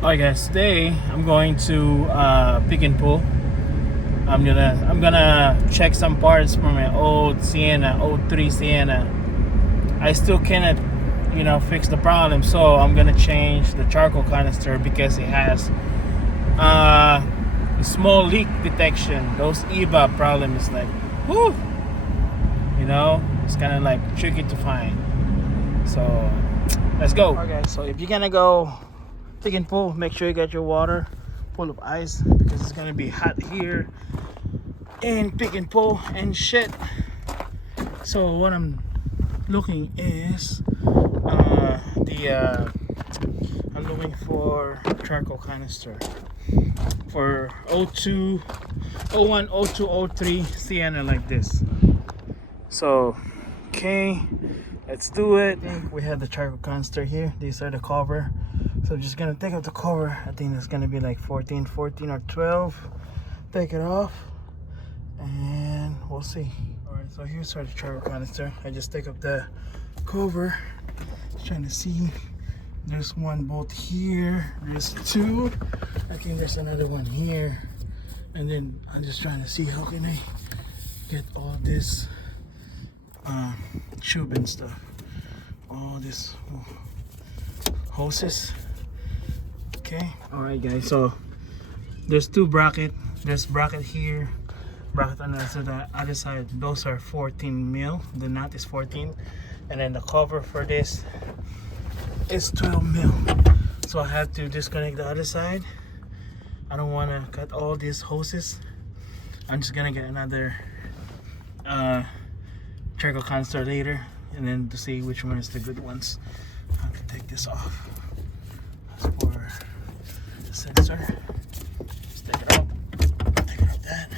Alright guys, today I'm going to pick and pull. I'm gonna check some parts from my old Sienna, old 3 Sienna. I still cannot, fix the problem, so I'm gonna change the charcoal canister because it has small leak detection. Those EVAP problem is like, whoo, it's kind of like tricky to find. So let's go. Alright guys, so if you're gonna go pick and pull, make sure you get your water full of ice because it's gonna be hot here in pick and pull and shit. So what I'm looking is I'm looking for charcoal canister for 02, 01, 02, 03 Sienna like this. So okay, let's do it. I think we have the charcoal canister here. These are the cover. So I'm just gonna take out the cover. I think it's gonna be like 14 or 12. Take it off and we'll see. Alright, so here's our charcoal canister. I just take up the cover. Just trying to see. There's one bolt here. There's two. I think there's another one here. And then I'm just trying to see how can I get all this tube and stuff. All this hoses. Okay, all right guys, so there's two bracket. There's bracket here, bracket on the other side. Those are 14 mil. The nut is 14, and then the cover for this is 12 mil. So I have to disconnect the other side. I don't want to cut all these hoses. I'm just gonna get another charcoal canister later, and then to see which one is the good ones. I have to take this off. That's for the sensor. Just take it out. Take it out that.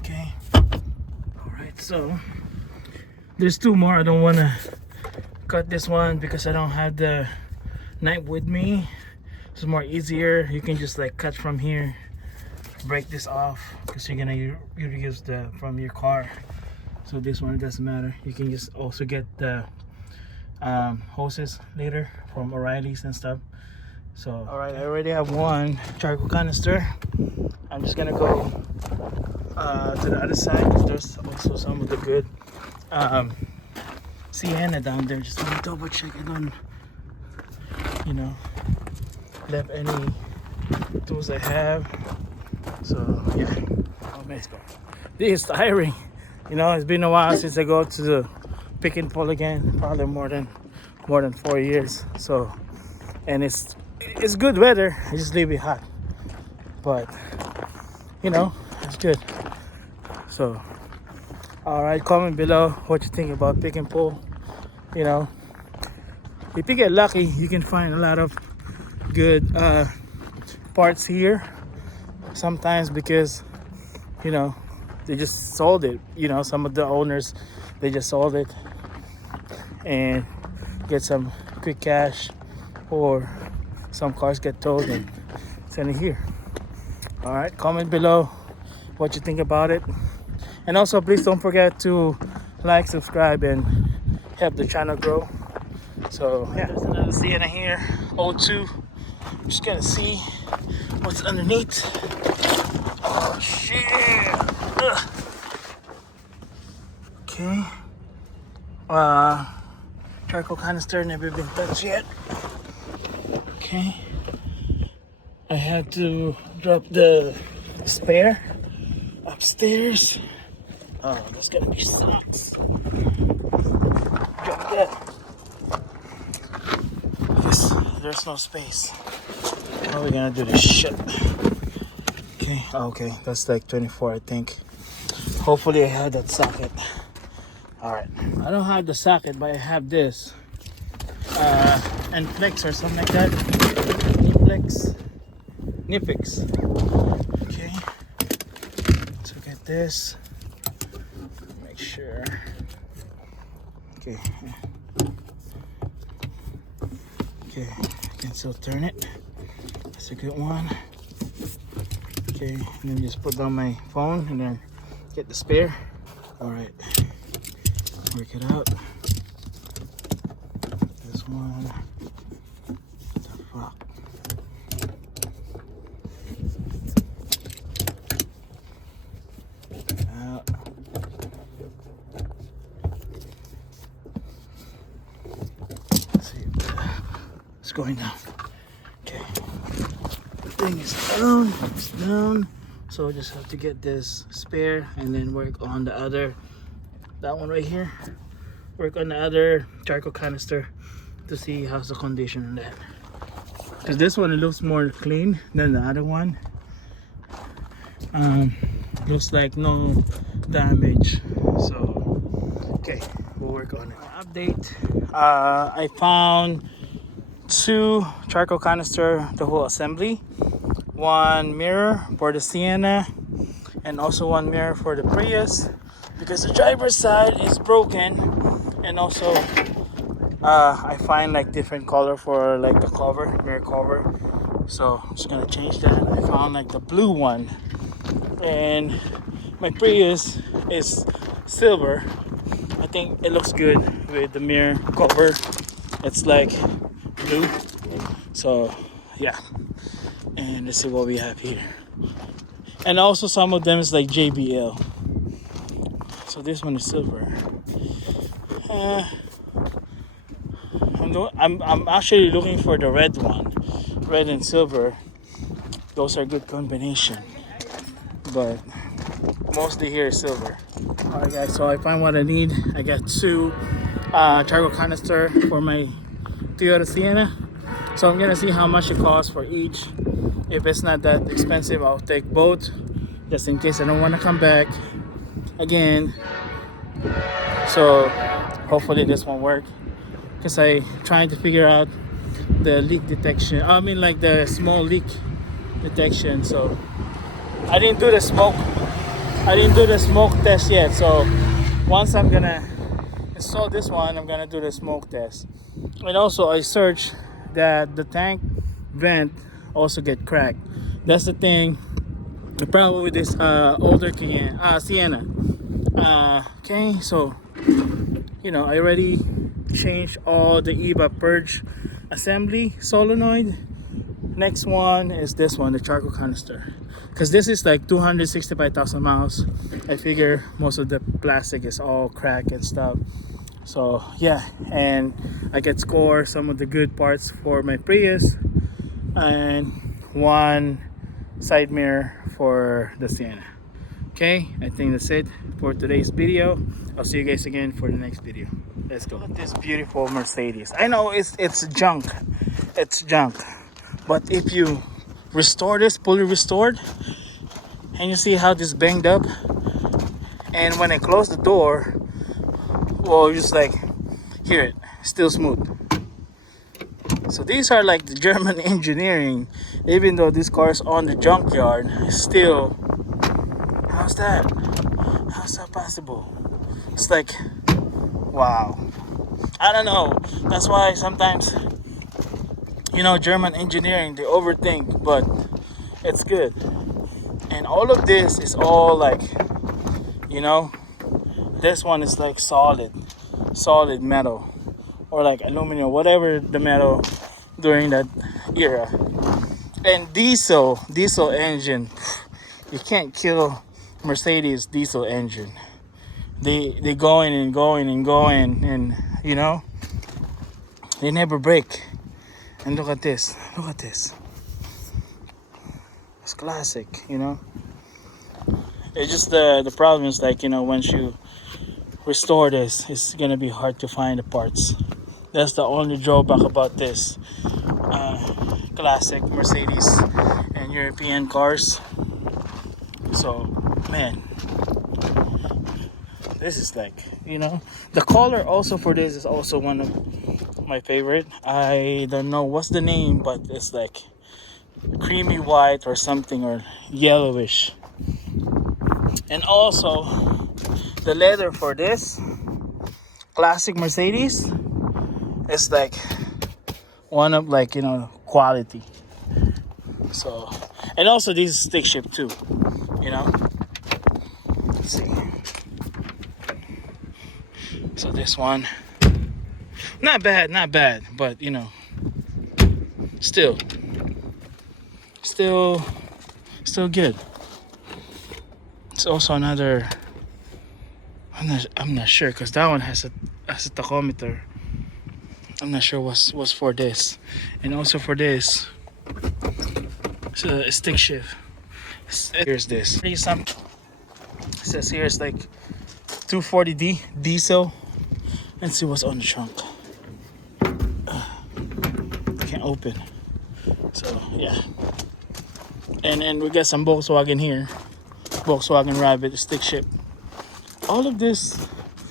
Okay. Alright, so there's two more. I don't want to cut this one because I don't have the knife with me. It's more easier. You can just like cut from here, break this off because you're gonna use the from your car. So this one, it doesn't matter. You can just also get the hoses later from O'Reilly's and stuff. So all right, I already have one charcoal canister. I'm just gonna go to the other side because there's also some of the good Sienna down there. Just want to double check I don't left any tools I have. So yeah, let's go. This is tiring. It's been a while since I go to the pick and pull again. Probably more than 4 years. So, and it's good weather. It's just a little bit hot, but it's good. So, all right, comment below what you think about pick and pull. If you get lucky, you can find a lot of good parts here. Sometimes because they just sold it. Some of the owners, they just sold it and get some quick cash, or some cars get towed and send it here. All right, comment below what you think about it, and also please don't forget to like, subscribe, and help the channel grow. So yeah, there's another Sienna here, 02. I'm just gonna see what's underneath. Oh shit. Ugh. Okay. Charcoal canister never been touched yet. Okay. I had to drop the spare upstairs. Oh, that's gonna be sucks. Drop that. Because there's no space. How are we gonna do this shit? Okay, okay, that's like 24, I think. Hopefully I have that socket. Alright, I don't have the socket, but I have this and flex or something like that. Nipix. Okay, so get this. Make sure. Okay. Okay, I can still turn it. That's a good one. Okay, and then just put down my phone and then get the spare. All right, work it out. This one. What the fuck? it's going down. Okay, the thing is down, it's down. So I just have to get this spare and then work on the other, that one right here. Work on the other charcoal canister to see how's the condition on that. Because this one, it looks more clean than the other one. Looks like no damage. So okay, we'll work on it. Update, I found 2 charcoal canister, the whole assembly, 1 mirror for the Sienna and also 1 mirror for the Prius, because the driver's side is broken. And also I find like different color for like the cover, mirror cover, so I'm just gonna change that. I found like the blue one, and my Prius is silver. I think it looks good with the mirror cover. It's like blue. So yeah, and let's see what we have here. And also some of them is like JBL. So this one is silver. I'm actually looking for the red one, red and silver. Those are good combination, but mostly here is silver. Alright guys, so I find what I need. I got 2 charcoal canister for my Toyota Sienna. So I'm gonna see how much it costs for each. If it's not that expensive, I'll take both, just in case I don't want to come back again. So hopefully this won't work, because I trying to figure out the leak detection. I mean like the small leak detection. So I didn't do the smoke test yet. So once I'm gonna install this one, I'm gonna do the smoke test. And also I searched that the tank vent also get cracked. That's the thing, the problem with this older Sienna. Okay, so you know, I already changed all the EVAP purge assembly solenoid. Next one is this one, the charcoal canister, because this is like 265,000 miles. I figure most of the plastic is all cracked and stuff. So yeah, and I get score some of the good parts for my Prius, and 1 side mirror for the Sienna. Okay, I think that's it for today's video. I'll see you guys again for the next video. Let's go. Look at this beautiful Mercedes. I know it's junk, but if you restore this, fully restored, and you see how this banged up, and when I close the door, well, just like hear it, still smooth. So these are like the German engineering. Even though this car is on the junkyard, still, how's that possible? It's like, wow, I don't know. That's why sometimes, you know, German engineering, they overthink, but it's good. And all of this is all like, you know, this one is like solid metal, or like aluminum, whatever the metal during that era. And diesel engine, you can't kill Mercedes diesel engine. They going and going and going, and you know, they never break. And look at this, it's classic, you know. It's just the problem is, like, you know, once you restore this, it's gonna be hard to find the parts. That's the only drawback about this classic Mercedes and European cars. So man, this is like, you know, the color also for this is also one of my favorite. I don't know what's the name, but it's like creamy white or something, or yellowish. And also the leather for this classic Mercedes is like one of, like, you know, quality. So, and also this is stick shift too, you know. Let's see. So this one, not bad, but you know, still good. It's also another, I'm not sure, because that one has a tachometer. I'm not sure what's for this, and also for this. It's a stick shift. Here's this. Some it says here it's like 240D diesel. Let's see what's on the trunk. Can't open. So yeah. And we got some Volkswagen here. Volkswagen Rabbit stick shift. All of this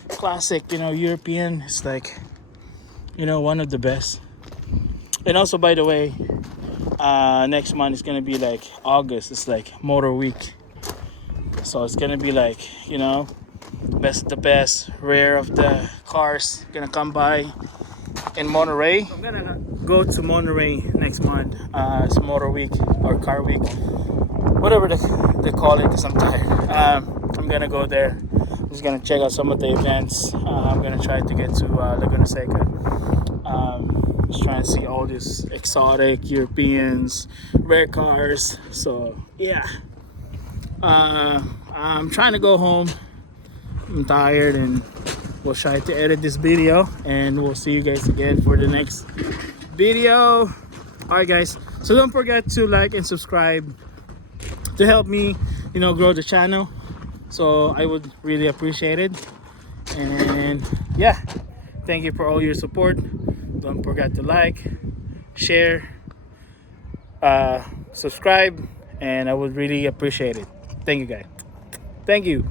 classic, European. It's like, one of the best. And also, by the way, next month is gonna be like August. It's like Motor Week, so it's gonna be like the best rare of the cars gonna come by in Monterey. I'm gonna go to Monterey next month. It's Motor Week or Car Week, whatever they call it, because I'm tired. I'm gonna go there. I'm just gonna check out some of the events. I'm gonna try to get to Laguna Seca. Just trying to see all these exotic Europeans, rare cars. So yeah, I'm trying to go home. I'm tired, and we'll try to edit this video, and we'll see you guys again for the next video. All right, guys. So don't forget to like and subscribe to help me, grow the channel. So I would really appreciate it. And yeah, thank you for all your support. Don't forget to like, share, subscribe, and I would really appreciate it. Thank you, guys. Thank you.